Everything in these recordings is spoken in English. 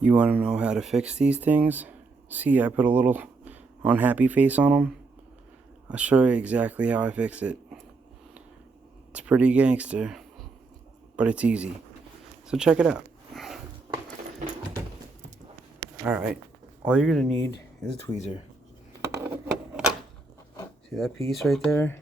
You want to know how to fix these things? See, I put a little unhappy face on them. I'll show you exactly how I fix it. It's pretty gangster, but it's easy. So check it out. Alright, all you're going to need is a tweezer. See that piece right there?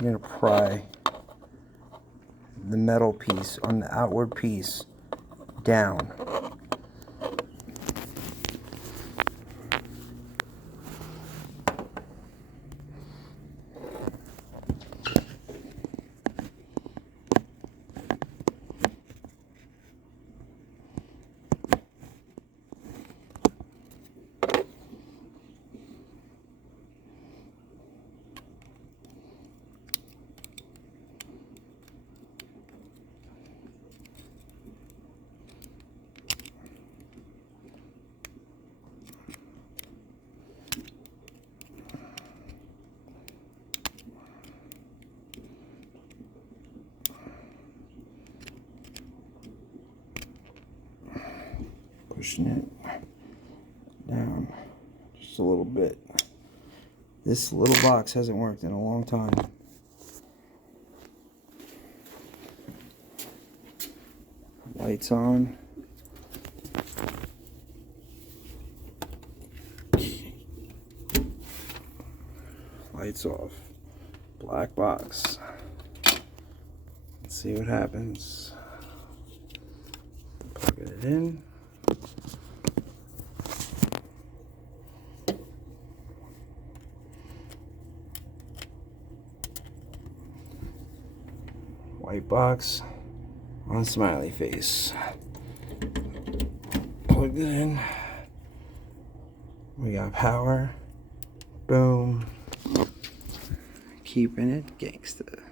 You're going to pry the metal piece on the outward piece down. Pushing it down just a little bit. This little box hasn't worked in a long time. Lights on. Lights off. Black box. Let's see what happens. Plug it in. White box on smiley face. Plugged it in. We got power. Boom. Keeping it gangsta.